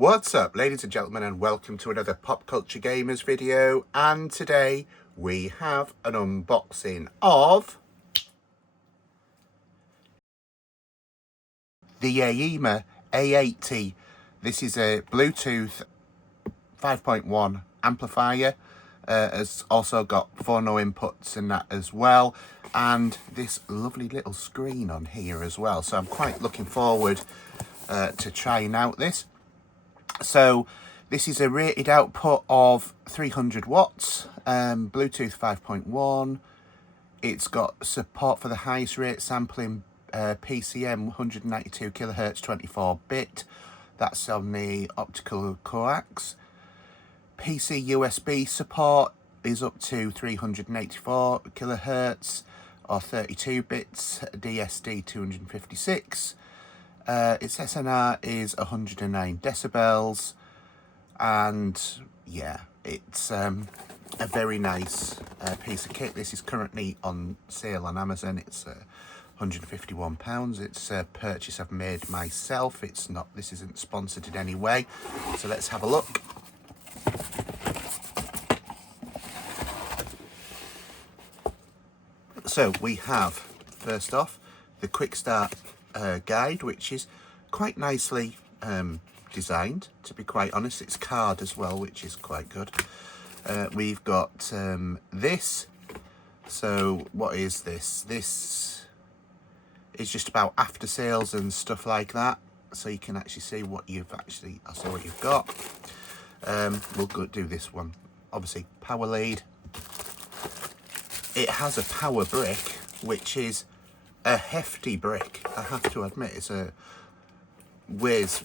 What's up, ladies and gentlemen, and welcome to another Pop Culture Gamers video. And today we have an unboxing of the Aiyima A80. This is a Bluetooth 5.1 amplifier. Has also got phono inputs and that as well, and this lovely little screen on here as well. So I'm quite looking forward to trying out this. So this is a rated output of 300 watts, Bluetooth 5.1. It's got support for the highest rate sampling, PCM 192 kilohertz 24-bit. That's on the optical coax. PC USB support is up to 384 kilohertz or 32 bits, DSD 256. Its SNR is 109 decibels, and yeah, it's a very nice piece of kit. This is currently on sale on Amazon. It's £151. It's a purchase I've made myself. This isn't sponsored in any way. So let's have a look. So we have, first off, the quick start guide, which is quite nicely designed, to be quite honest. It's card as well, which is quite good. We've got this. So what is this? This is just about after sales and stuff like that, so you can actually see what you've got. We'll go do this one. Obviously, power lead. It has a power brick, which is a hefty brick, I have to admit. Weighs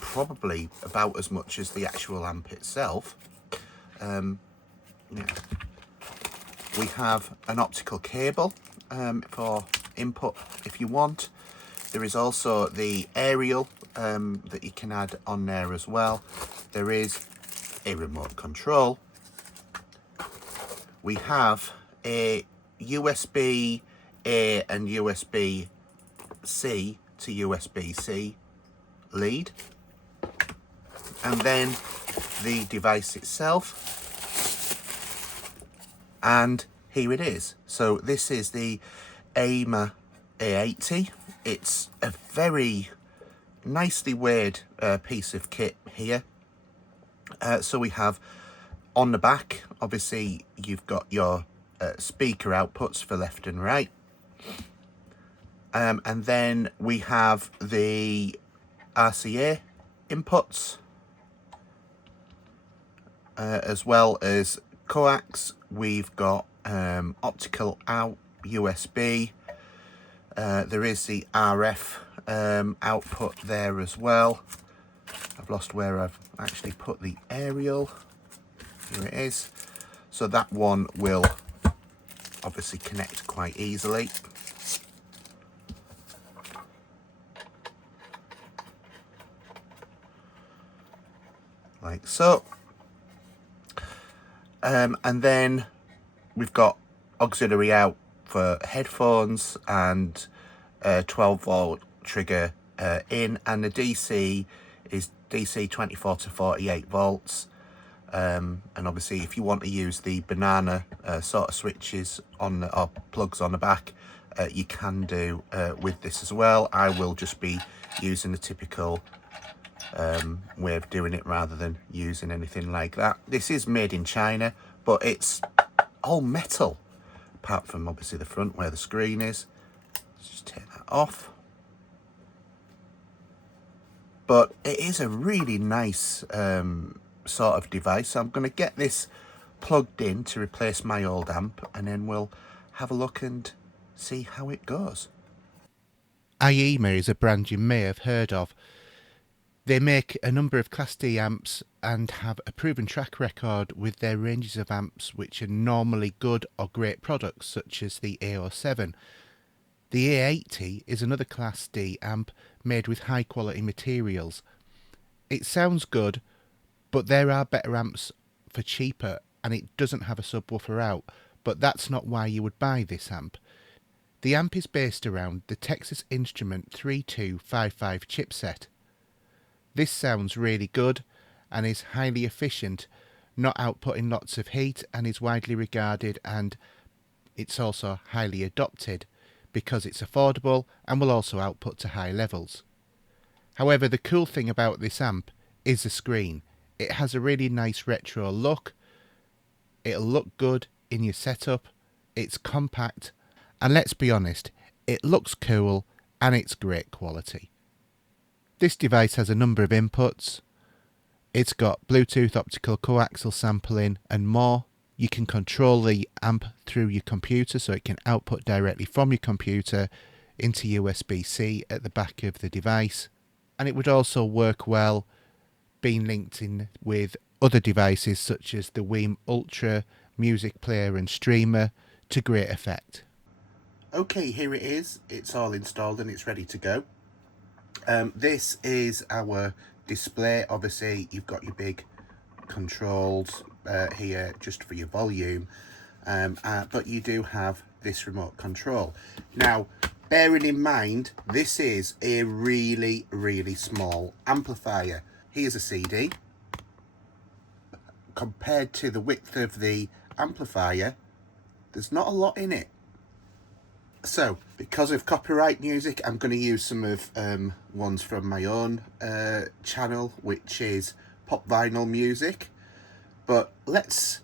probably about as much as the actual amp itself. Yeah. We have an optical cable for input if you want. There is also the aerial that you can add on there as well. There is a remote control. We have a USB-A and USB-C to USB-C lead. And then the device itself. And here it is. So this is the Aiyima A80. It's a very nicely weighed piece of kit here. So we have on the back, obviously, you've got your speaker outputs for left and right. And then we have the RCA inputs, as well as coax. We've got optical out, USB. There is the RF output there as well. I've lost where I've actually put the aerial. Here it is. So that one will obviously connect quite easily. Like so. And then we've got auxiliary out for headphones and 12-volt trigger in, and the DC is DC 24 to 48 volts. And obviously, if you want to use the banana sort of switches or plugs on the back, you can do with this as well. I will just be using the typical way of doing it rather than using anything like that. This is made in China, but it's all metal, apart from obviously the front where the screen is. Let's just take that off. But it is a really nice sort of device. So I'm going to get this plugged in to replace my old amp, and then we'll have a look and see how it goes. Aiyima is a brand you may have heard of. They make a number of Class D amps and have a proven track record with their ranges of amps which are normally good or great products, such as the A07. The A80 is another Class D amp made with high quality materials. It sounds good, but there are better amps for cheaper, and it doesn't have a subwoofer out, but that's not why you would buy this amp. The amp is based around the Texas Instrument 3255 chipset. This sounds really good and is highly efficient, not outputting lots of heat, and is widely regarded, and it's also highly adopted because it's affordable and will also output to high levels. However, the cool thing about this amp is the screen. It has a really nice retro look. It'll look good in your setup. It's compact, and let's be honest, it looks cool and it's great quality. This device has a number of inputs. It's got Bluetooth, optical, coaxial sampling and more. You can control the amp through your computer, so it can output directly from your computer into USB-C at the back of the device. And it would also work well being linked in with other devices such as the Wii Ultra music player and streamer to great effect. Okay, here it is. It's all installed and it's ready to go. This is our display. Obviously, you've got your big controls here just for your volume, but you do have this remote control. Now, bearing in mind, this is a really, really small amplifier. Here's a CD. Compared to the width of the amplifier, there's not a lot in it. So, because of copyright music, I'm going to use some of ones from my own channel, which is Pop Vinyl Music. But let's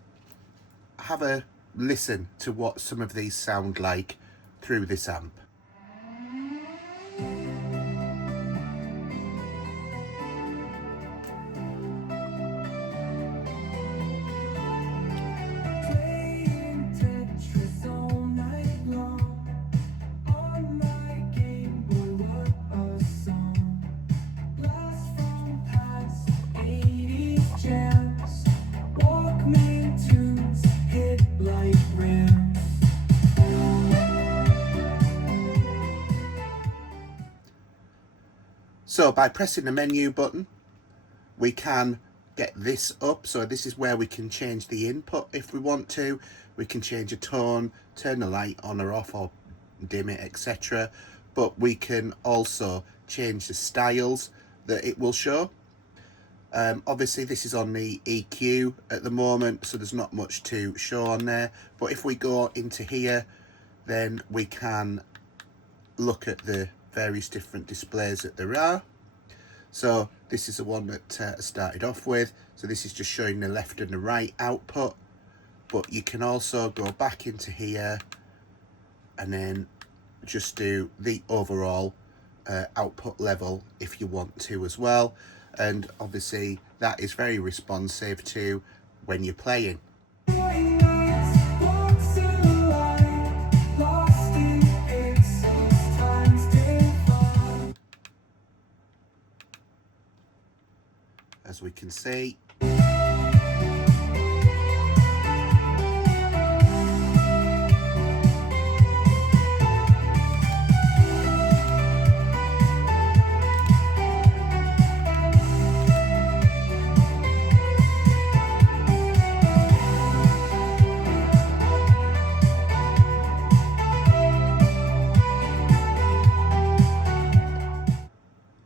have a listen to what some of these sound like through this amp. So by pressing the menu button, we can get this up. So this is where we can change the input if we want to. We can change a tone, turn the light on or off, or dim it, etc. But we can also change the styles that it will show. Obviously this is on the EQ at the moment, so there's not much to show on there. But if we go into here, then we can look at the various different displays that there are. So this is the one that I started off with. So this is just showing the left and the right output, but you can also go back into here and then just do the overall output level if you want to as well. And obviously that is very responsive to when you're playing. As we can see,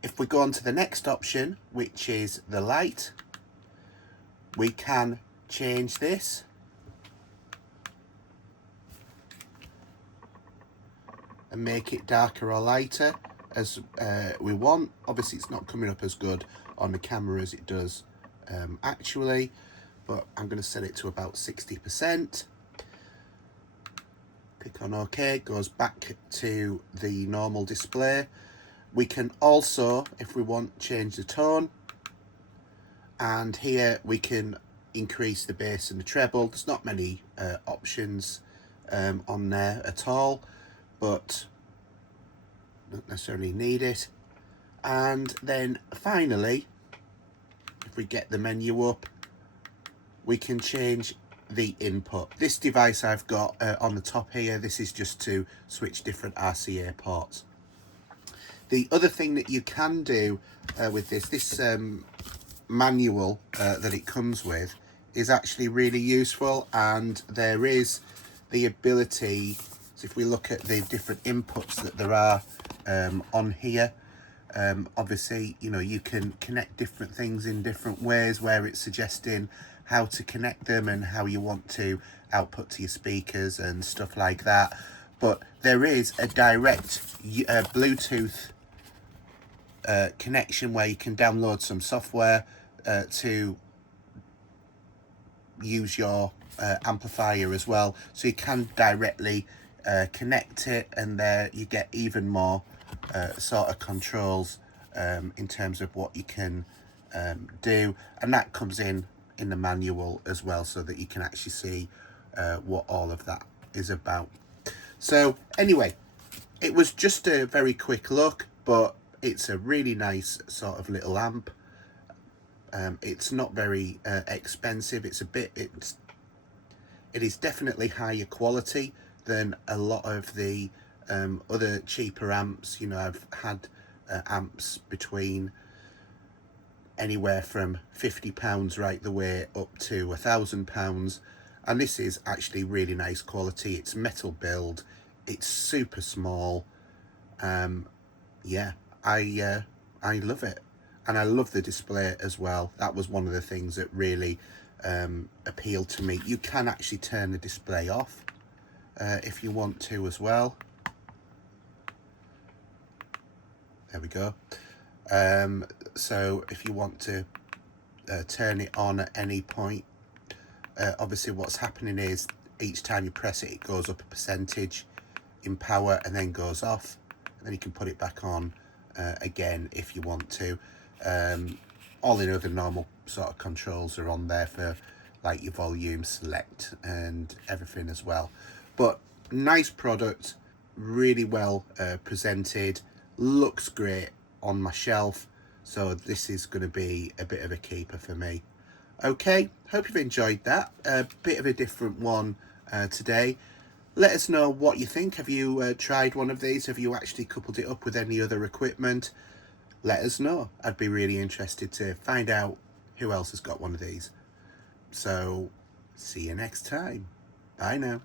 if we go on to the next option, which is the light, we can change this. And make it darker or lighter as we want. Obviously it's not coming up as good on the camera as it does actually, but I'm going to set it to about 60%. Click on OK, it goes back to the normal display. We can also, if we want, change the tone, and here we can increase the bass and the treble. There's not many options on there at all, but don't necessarily need it. And then finally, if we get the menu up, we can change the input. This device I've got on the top here, this is just to switch different RCA ports. The other thing that you can do with this manual that it comes with is actually really useful, and there is the ability, so if we look at the different inputs that there are on here, Obviously, you know, you can connect different things in different ways, where it's suggesting how to connect them and how you want to output to your speakers and stuff like that. But there is a direct Bluetooth connection where you can download some software to use your amplifier as well, so you can directly connect it, and there you get even more sort of controls in terms of what you can do, and that comes in the manual as well, so that you can actually see what all of that is about. So anyway, it was just a very quick look, but it's a really nice sort of little amp. It's not very expensive. It is definitely higher quality than a lot of the other cheaper amps. You know, I've had amps between anywhere from £50 right the way up to £1,000, and this is actually really nice quality. It's metal build, it's super small. Yeah, I love it, and I love the display as well. That was one of the things that really appealed to me. You can actually turn the display off if you want to as well. There we go. So if you want to turn it on at any point, obviously what's happening is each time you press it, it goes up a percentage in power and then goes off, and then you can put it back on again if you want to. All the other normal sort of controls are on there for like your volume select and everything as well. But nice product, really well presented, looks great on my shelf, so this is going to be a bit of a keeper for me. Okay, hope you've enjoyed that. A bit of a different one today. Let us know what you think. Have you tried one of these? Have you actually coupled it up with any other equipment? Let us know. I'd be really interested to find out who else has got one of these. So, see you next time. Bye now.